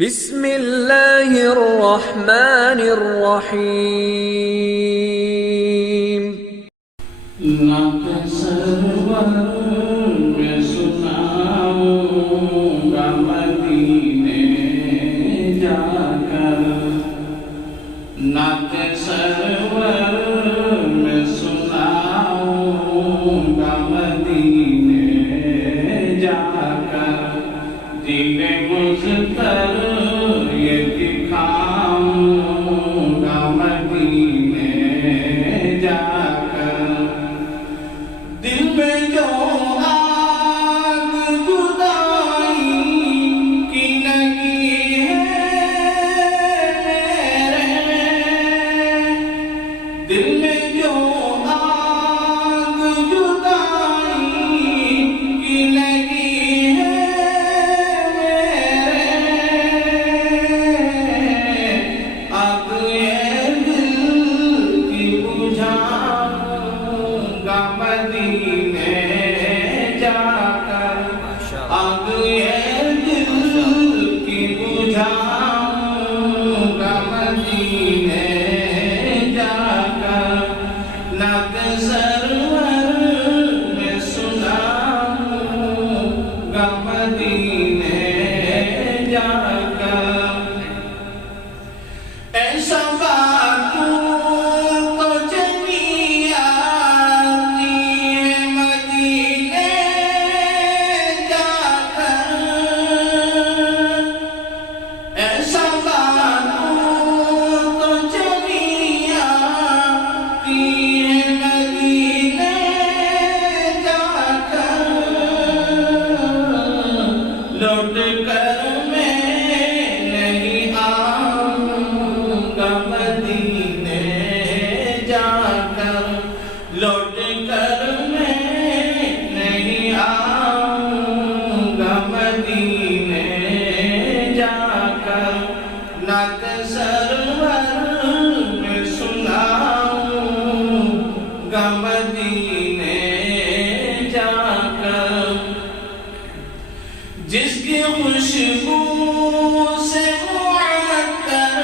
بسم اللہ الرحمن الرحیم۔ نعت سرور میں سناؤں گا مدینے جا کر، نعت سرور میں سناؤں گا مدینے جا کر، دل مضطر یہ دکھاؤں گا مدینے جا کر، دل میں جو آگ جدائی کی لگی ہے میرے، دل میں جو آگ جدائی کی لگی ہے آگ یہ دل کی بجھاؤں گا مدینے جا کر، آگ یہ دل کی بجھاؤں گا مدینے جا کر، نعت سرور میں سناؤں گا مدینے جا کر، ایسا باتوں کو چلی آتی ہے مدینے جا کر، ایسا باتوں کو چلی آتی ہے مدینے جا کر، لوٹ کر میں نہیں آؤں گا مدینے جا کر، لوٹ کر میں نہیں آؤں گا مدینے جا کر، نعت سرور میں سناؤں گا مدینے جا کر، جس کی خوشبو سے معطر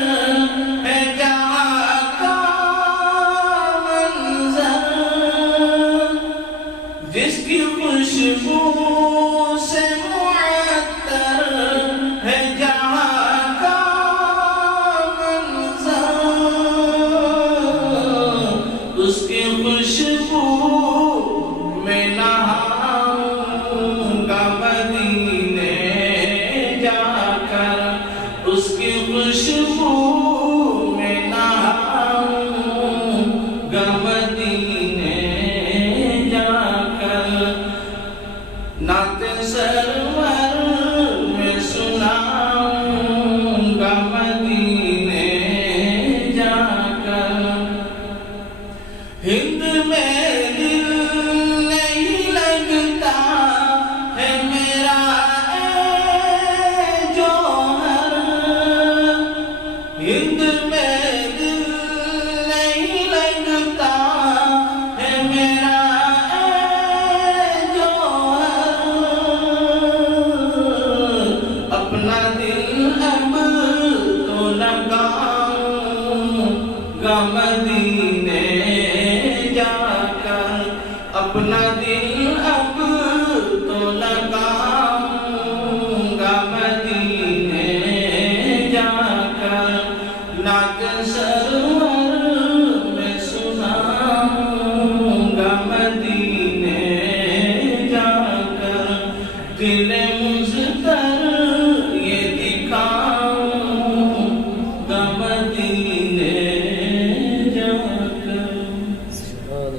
ہے جہاں کا منظر، جس کی خوشبو سے معطر ہے جہاں کا منظر، اس کی خوشبو میں نہاؤں گا مدینے جا کر، اس کی خوشبو میں نہاؤں گا مدینے جا کر، نعت سرور میں سناؤں گا مدینے جا کر، ہند میں دل نہیں لگتا ہے میرا اے جوہر، ہند میں دل نہیں لگتا ہے میرا اے جوہر، اپنا دل اب تو لگاؤں گا مدینے جا کر، اپنا دل اب تو لگاؤں گا مدینے جا کر، نعت سرور میں سناؤں گا مدینے جا کر، دل